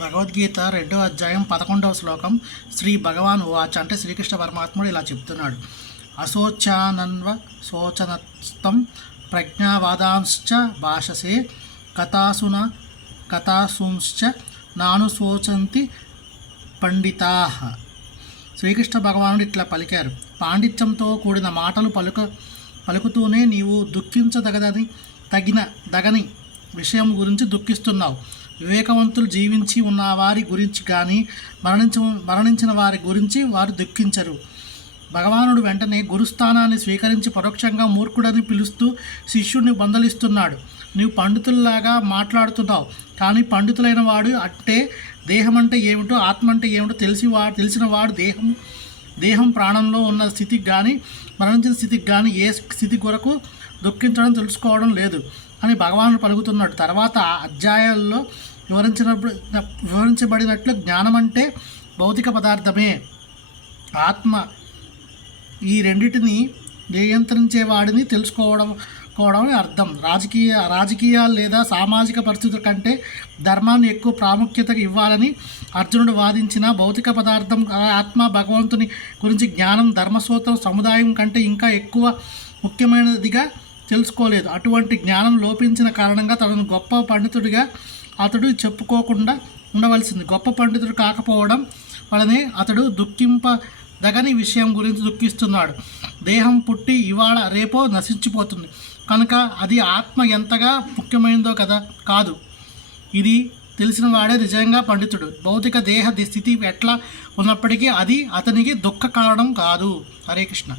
భగవద్గీత 2వ అధ్యాయం 11వ శ్లోకం. శ్రీ భగవాన్ వాచ అంటే శ్రీకృష్ణ పరమాత్ముడు ఇలా చెప్తున్నాడు. అశోచానన్వ శోచనస్తం ప్రజ్ఞావాదాంశ్చ భాషసే కథాసుంశ్చ నానుశోచంతి పండితాః. శ్రీకృష్ణ భగవానుడు ఇట్లా పలికారు. పాండిత్యంతో కూడిన మాటలు పలుకుతూనే నీవు దగని విషయం గురించి దుఃఖిస్తున్నావు. వివేకవంతులు జీవించి ఉన్న వారి గురించి కానీ మరణించిన వారి గురించి వారు దుఃఖించరు. భగవానుడు వెంటనే గురుస్థానాన్ని స్వీకరించి పరోక్షంగా మూర్ఖుడని పిలుస్తూ శిష్యుడిని బంధలిస్తున్నాడు. నీవు పండితుల్లాగా మాట్లాడుతున్నావు, కానీ పండితులైన వాడు అంటే దేహం అంటే ఏమిటో ఆత్మ అంటే ఏమిటో తెలిసిన వాడు దేహం ప్రాణంలో ఉన్న స్థితికి కానీ మరణించిన స్థితికి కానీ ఏ స్థితి కొరకు దుఃఖించడం తెలుసుకోవడం లేదు అని భగవానుడు పలుకుతున్నాడు. తర్వాత అధ్యాయాల్లో వివరించబడినట్లు జ్ఞానం అంటే భౌతిక పదార్థమే, ఆత్మ ఈ రెండింటిని నియంత్రించేవాడిని తెలుసుకోవడం అర్థం. రాజకీయాలు లేదా సామాజిక పరిస్థితుల కంటే ధర్మాన్ని ఎక్కువ ప్రాముఖ్యత ఇవ్వాలని అర్జునుడు వాదించిన భౌతిక పదార్థం ఆత్మ భగవంతుని గురించి జ్ఞానం ధర్మసూత్రం సముదాయం కంటే ఇంకా ఎక్కువ ముఖ్యమైనదిగా తెలుసుకోలేదు. అటువంటి జ్ఞానం లోపించిన కారణంగా తనను గొప్ప పండితుడిగా అతడు చెప్పుకోకుండా ఉండవలసింది. గొప్ప పండితుడు కాకపోవడం వలనే అతడు దుఃఖింపదగని విషయం గురించి దుఃఖిస్తున్నాడు. దేహం పుట్టి ఇవాళ రేపో నశించిపోతుంది కనుక అది ఆత్మ ఎంతగా ముఖ్యమైనదో కాదు. ఇది తెలిసిన వాడే నిజంగా పండితుడు. భౌతిక దేహ స్థితి ఎట్లా ఉన్నప్పటికీ అది అతనికి దుఃఖ కారణం కాదు. హరే కృష్ణ.